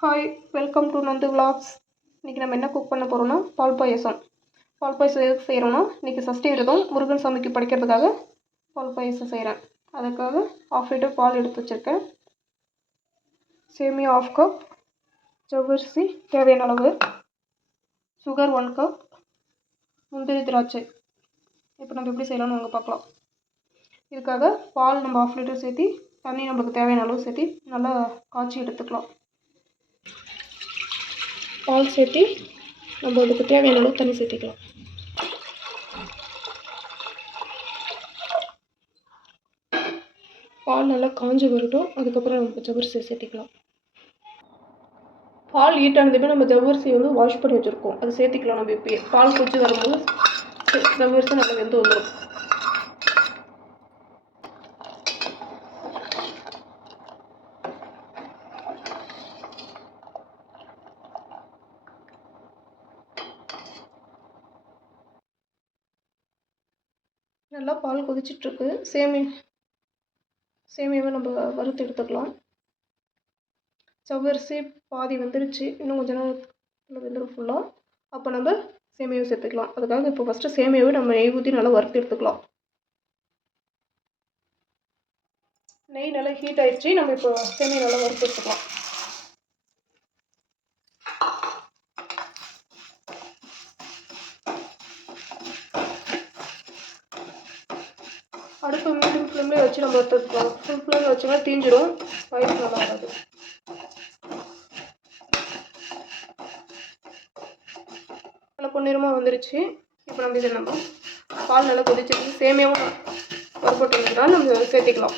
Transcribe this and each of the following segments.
Hi, welcome to Nandu vlogs. இன்றைக்கி நம்ம என்ன குக் பண்ண போகிறோம்னா பால் பாயசம். பால் பாயசம் எதுக்கு செய்கிறோன்னா, இன்றைக்கி சஷ்டி விரதம் முருகன் சாமிக்கு படைக்கிறதுக்காக பால் பாயசம் செய்கிறேன். அதுக்காக 1/2 லிட்டர் பால் எடுத்து வச்சுருக்கேன். சேமியா 1/2 கப், ஜவ்வரிசி தேவையான அளவு, சுகர் 1 கப், முந்திரி திராட்சை. இப்போ நம்ம எப்படி செய்யலாம்னு வாங்க பார்க்கலாம். இதுக்காக பால் நம்ம 1/2 லிட்டர் சேர்த்தி, தண்ணி நம்மளுக்கு தேவையான அளவு சேர்த்தி நல்லா காய்ச்சி எடுத்துக்கலாம். பால் சேர்த்தி நம்ம அதுக்கு தேவையான அளவு தண்ணி சேர்த்திக்கலாம். பால் நல்லா காஞ்சி வரட்டும். அதுக்கப்புறம் நம்ம ஜவ்வரிசியை சேர்த்திக்கலாம். பால் ஹீட் ஆனதுமே நம்ம ஜவ்வரிசியை வாஷ் பண்ணி வச்சுருக்கோம், அது சேர்த்திக்கலாம். நம்ம இப்போ பால் கொதிச்சு வரும்போது ஜவ்வரிசி நல்லா வெந்து வந்துடும். நல்லா பால் கொதிச்சிட்ருக்கு. சேமியாவை நம்ம வறுத்து எடுத்துக்கலாம். ஜவ்வரிசி பாதி வந்துருச்சு, இன்னும் கொஞ்ச நேரம் வெந்துடும் ஃபுல்லாக. அப்போ நம்ம சேமியாவை சேர்த்துக்கலாம். அதுக்காக இப்போ ஃபஸ்ட்டு சேமியாவை நம்ம நெய் ஊற்றி நல்லா வறுத்து எடுத்துக்கலாம். நெய் நல்லா ஹீட் ஆகிடுச்சு. நம்ம இப்போ சேமியா நல்லா வறுத்து எடுத்துக்கலாம். அடுப்பு மீடியம் ஃப்ளேம்லேயே வச்சு நம்ம வறுத்துக்கலாம். ஃபுல் ஃப்ளேமில் வச்சோம்னா தீஞ்சிடும், வயிறு நல்லா வராது. நல்லா பொன்னிறமாக வந்துருச்சு. இப்போ நம்ம பால் நல்லா கொதிச்சிருக்கு, சேமியாவும் வறுபட்டுறதுனால நம்ம சேர்த்திக்கலாம்.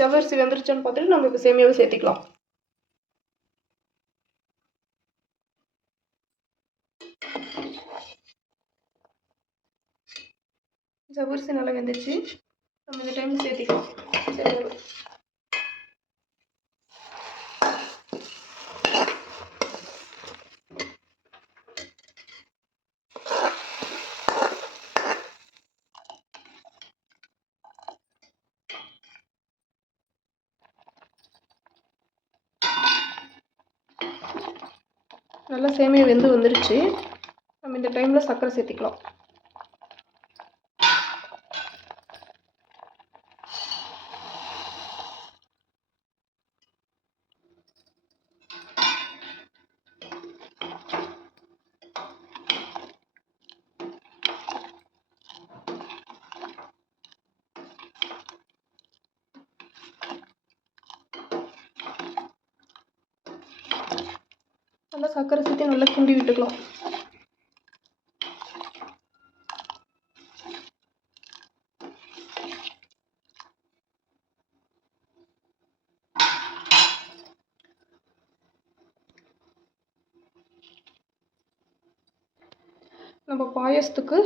ஜவ்வரிசி வெந்துருச்சான்னு பார்த்துட்டு நம்ம இப்போ சேமியாவை சேர்த்திக்கலாம். ஜவ்வரிசி நல்லா வெந்துச்சு. நம்ம இந்த டைம் சேர்த்திக்கலாம் சேமியாவை. நல்லா சேமியா வெந்து வந்துருச்சு. நம்ம இந்த டைமில் சர்க்கரை சேர்த்திக்கலாம். நல்லா சர்க்கரை சேர்த்து நல்லா கிண்டி விட்டுக்கலாம். நம்ம பாயசத்துக்கு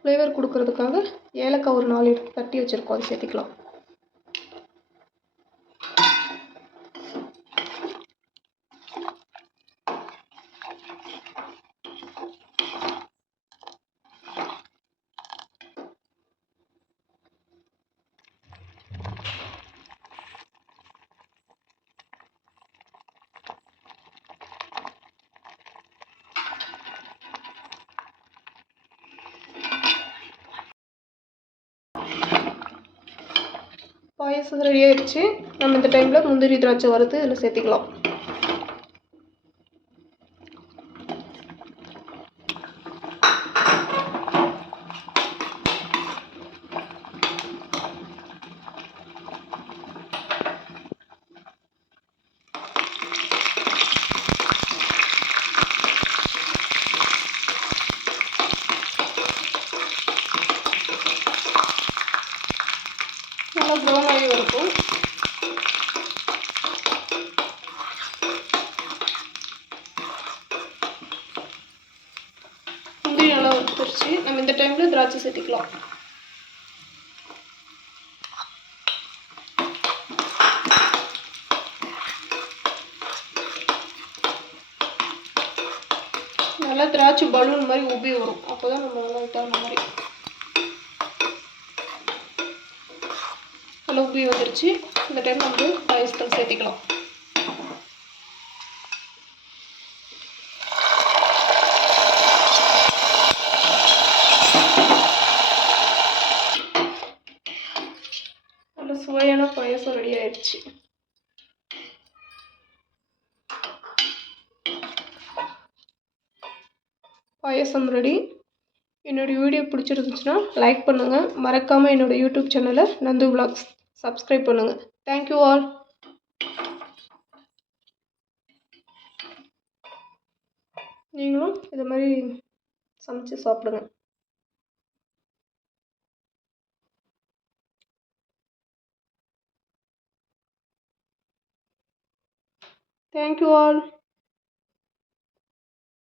ஃப்ளேவர் கொடுக்கறதுக்காக ஏலக்காய் ஒரு 4 எடுத்து தட்டி வச்சுருக்கோம், அதை சேர்த்திக்கலாம். பாயசம் ரெடி ஆயிடுச்சு. நம்ம இந்த டைமில் முந்திரி திராட்சை வறுத்து இதில் சேர்த்திக்கலாம். நல்லா ப்ரௌன் ஆகி இருக்கும். முந்திரி நல்லா வறுத்துருச்சு. நம்ம இந்த டைமில் திராட்சை சேர்த்திக்கலாம். நல்லா திராட்சை பலூன் மாதிரி உப்பி வரும், அப்போ தான் நம்ம நல்லா விட்டான மாதிரி. நல்லா உப்பி வந்துருச்சு. இந்த டைம் நம்ம பாயசத்தில் சேர்த்திக்கலாம். சுவையான பாயசம் ரெடி ஆயிடுச்சு. பாயசம் ரெடி. என்னோடய வீடியோ பிடிச்சிருந்துச்சுன்னா லைக் பண்ணுங்கள். மறக்காமல் என்னோடய யூடியூப் சேனலை நந்து விலாக்ஸ் சப்ஸ்கிரைப் பண்ணுங்கள். Thank you all. நீங்களும் இது மாதிரி சமைச்சு சாப்பிடுங்க. Thank you all.